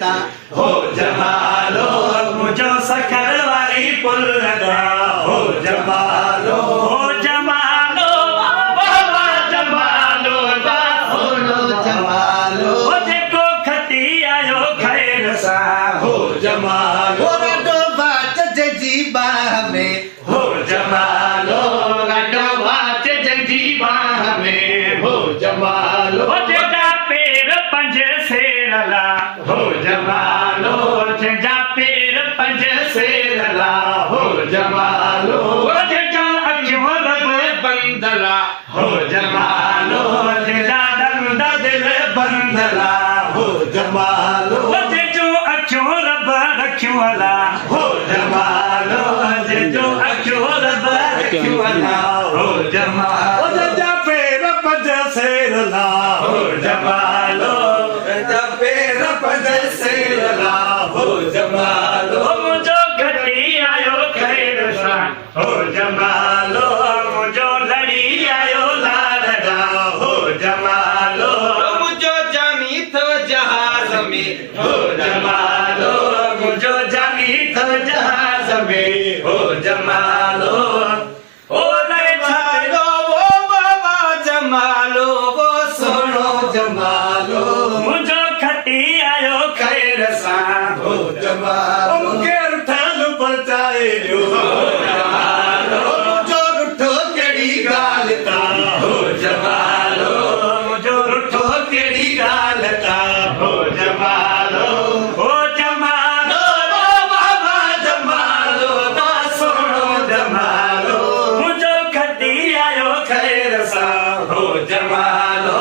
गालता हो जमालो मुझो सखर वाली पुल लगा हो जमालो हो जमालो बाबा जमालो हो जमालो जेको खटी आयो खैर सा हो जमालो रडो बाच जी बाह में हो जमालो रडो बाच जी बाह में हो जमालो जेका पेर पंज सेरला हो जमालो जेका पेर पंज सेरला हो जमालो जेका अखियों रब बंदला हो जमालो जेका दंद दिल बंदला हो जमालो जेजो अखियों रब रखियोला हो जमालो जेजो अखियों रब रखियोला हो जमालो जेका पेर पंज सेरला हो जमालो जेका पेर पंज सेरला हो जमालो मुझो घटी आयो खैर सा हो जमालो मुझो लड़ी आयो लाडा हो जमालो मुझो जानी तो जहाज में हो जमालो मुझो जानी तो जहाज में हो जमालो ओ नए छालो वो बाबा जमालो वो सोनो जमालो मुझो खटी आयो खैर सा हो जमालो मुझे रुठाल पर जाए हो जमालो मुझो रुठो केड़ी गालता हो जमालो मुझो रुठो केड़ी गालता हो जमालो बाबा जमालो ना सोनो जमालो मुझो खटी आयो खैर सा हो जमालो